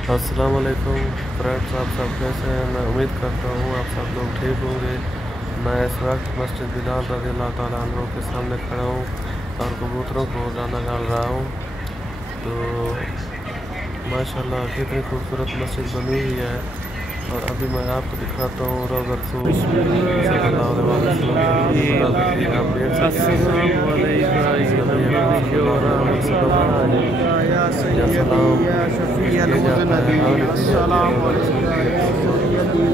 अस्सलाम वालेकुम फ्रेंड्स, आप सब कैसे हैं। मैं उम्मीद करता हूँ आप सब लोग ठीक होंगे। मैं इस वक्त मस्जिद बिलाल रज़ियल्लाहु ताला अन्हु के सामने खड़ा हूँ और कबूतरों को दाना डाल रहा हूँ। तो माशाल्लाह कितनी खूबसूरत मस्जिद बनी हुई है। और अभी मैं आपको दिखाता हूँ रौज़ा रसूल सल्लल्लाहु अलैहि वसल्लम की मुनाज़िर की आप देख सकते हैं।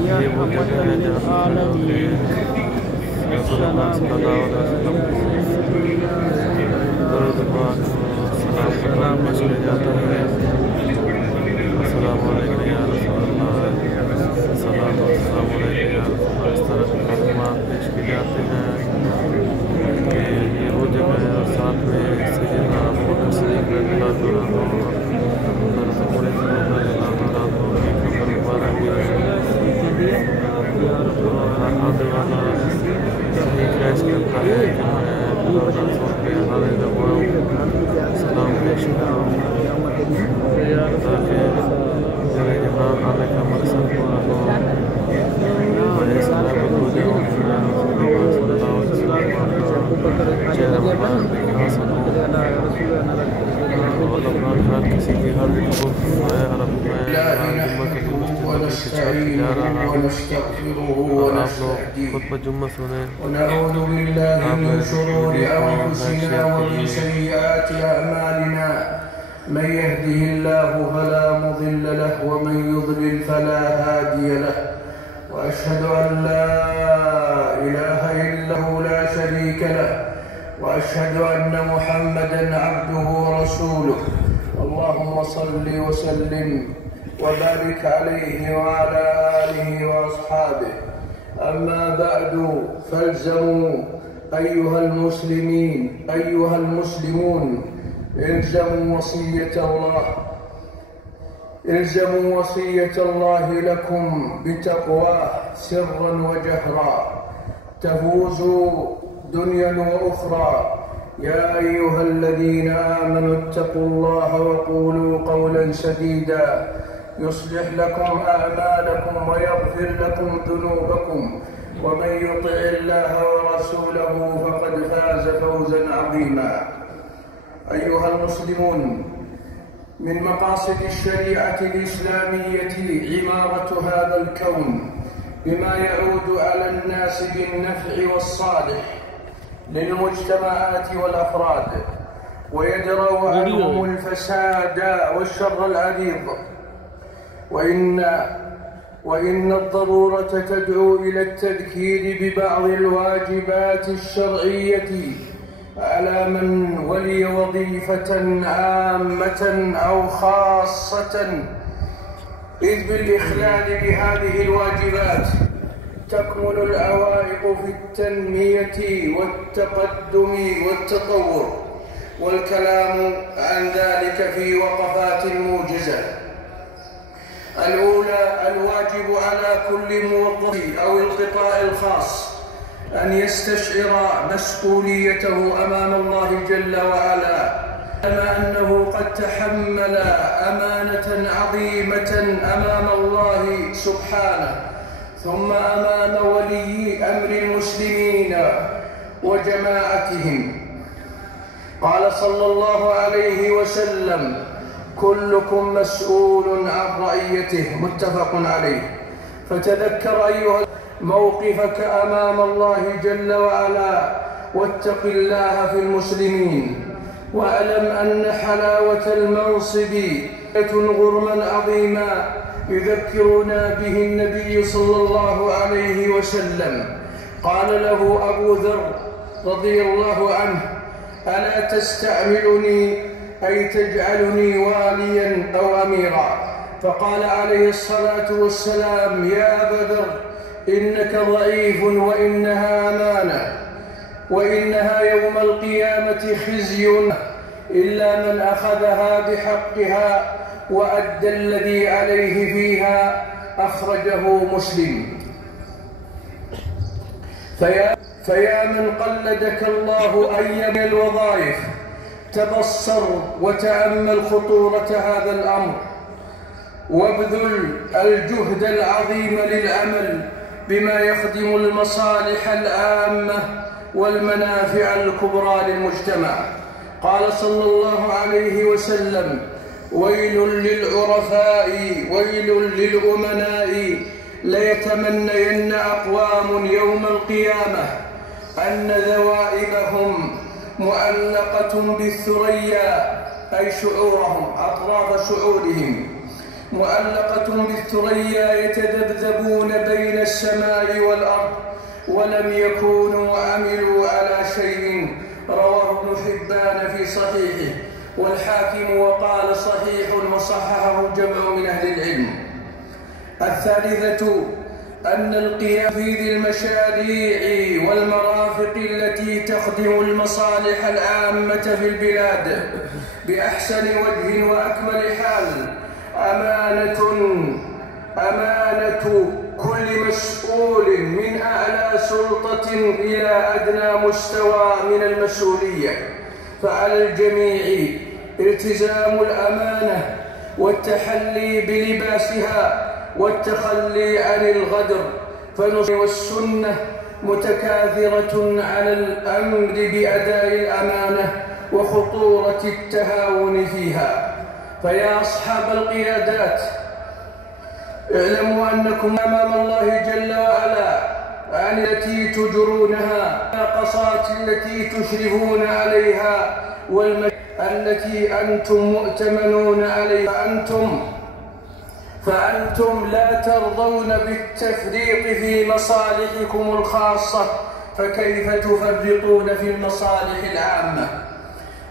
ये वो जगह है जहाँ पे जाता है। अस्सलाम वालेकुम या रसूलल्लाह, सलाम अस्सलाम वालेकुम या रसूलल्लाह। इस तरह के मालूमात पेश की जाते हैं कि ये वो जगह है। और साथ में सैयदना अबू बकर सिद्दीक़ रज़ियल्लाहु अन्हु और हज़रत उमर रज़ियल्लाहु अन्हु की कब्र मुबारक भी है। तो हर आने वाला यही ख्वाहिश करता है कि मैं रौज़ा रसूल के हवाले लगवाऊँ, सलाम पेश करूँ, ताकि मेरे यहाँ आने का मकसद पूरा हो। मैं इस काबिल हो जाऊँ कि मैं रसूलुल्लाह सल्लल्लाहु अलैहि वसल्लम का चेहरा मुबारक दिखा सकूँ। और अल्लाह हर किसी की हाज़िरी कबूल फरमाए। और अब मैं जुम्मा के लिए मस्जिद नबवी की छत पे जा रहा हूँ और आप लोग खुतबा जुम्मा सुने। ونعوذ بالله आप من मेरे شرور वीडियो को लाइक أنفسنا शेयर ومن कीजिए। سيئات أعمالنا من يهده الله فلا مضل له ومن يضلل فلا هادي له وأشهد أن لا إله إلا هو لا شريك له وأشهد أن محمدا عبده ورسوله اللهم صل وسلم وبارك عليه وعلى آله وأصحابه. أما بعد فالزموا أيها المسلمون الزموا وصية الله لكم بتقواه سرا وجهرا تفوزوا دنيا وأخرى. يا أيها الذين آمنوا اتقوا الله وقولوا قولا سديدا يصلح لكم أعمالكم ويغفر لكم ذنوبكم ومن يطع الله ورسوله فقد فاز فوزا عظيما. أيها المسلمون، من مقاصد الشريعة الإسلامية عمارة هذا الكون بما يعود على الناس بالنفع والصالح للمجتمعات والأفراد ويدرأ عنهم الفساد والشر العريض. وإن الضرورة تدعو إلى التذكير ببعض الواجبات الشرعية على من ولي وظيفة عامة أو خاصة، إذ بالإخلال بهذه الواجبات تكمن العوائق في التنمية والتقدم والتطور، والكلام عن ذلك في وقفات موجزة. الأولى: الواجب على كل موظف أو القطاع الخاص أن يستشعر مسؤوليته أمام الله جل وعلا، كما أنه قد تحمل أمانة عظيمة أمام الله سبحانه ثم أمام ولي أمر المسلمين وجماعتهم. قال صلى الله عليه وسلم: كلكم مسؤول عن رعيته، متفق عليه. فتذكر أيها موقفك أمام الله جل وعلا واتق الله في المسلمين، واعلم أن حلاوة المنصب غرما عظيما يذكرنا به النبي صلى الله عليه وسلم. قال له أبو ذر رضي الله عنه: ألا تستعملني أي تجعلني واليا أو أميرا؟ فقال عليه الصلاة والسلام: يا أبا ذر، إنك ضعيف وإنها أمانة، وإنها يوم القيامة خزي إلا من أخذها بحقها وأدى الذي عليه فيها. أخرجه مسلم. فيا من قلدك الله أي من الوظائف، تبصر وتأمل خطورة هذا الأمر. وابذل الجهد العظيم للعمل بما يخدم المصالح العامة والمنافع الكبرى للمجتمع. قال صلى الله عليه وسلم: ويل للعرفاء ويل للأمناء ليتمنين أقوام يوم القيامة أن ذوائبهم معلقة بالثريا، أي شعورهم، أطراف شعورهم معلقة بالثريا يتذبذبون بين السماء والأرض ولم يكونوا عملوا على شيء. رواه ابن حبان في صحيحه والحاكم وقال صحيح وصححه جمع من أهل العلم. الثالثة أن القيام في ذي المشاريع والمرافق التي تخدم المصالح العامة في البلاد بأحسن وجه وأكمل حال أمانة كل مسؤول من أعلى سلطة إلى أدنى مستوى من المسؤولية، فعلى الجميع التزام الأمانة والتحلي بلباسها والتخلي عن الغدر، فالنصوص والسنة متكاثرة على الأمر بأداء الأمانة وخطورة التهاون فيها. فيا أصحاب القيادات، اعلموا أنكم أمام الله جل وعلا عن التي تجرونها، الناقصات التي تشرفون عليها، التي أنتم مؤتمنون عليها، فأنتم لا ترضون بالتفريط في مصالحكم الخاصة، فكيف تفرطون في المصالح العامة؟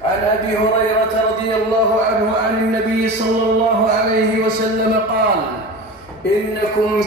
عن أبي هريرة رضي الله عنه عن النبي صلى الله عليه وسلم قال: إنكم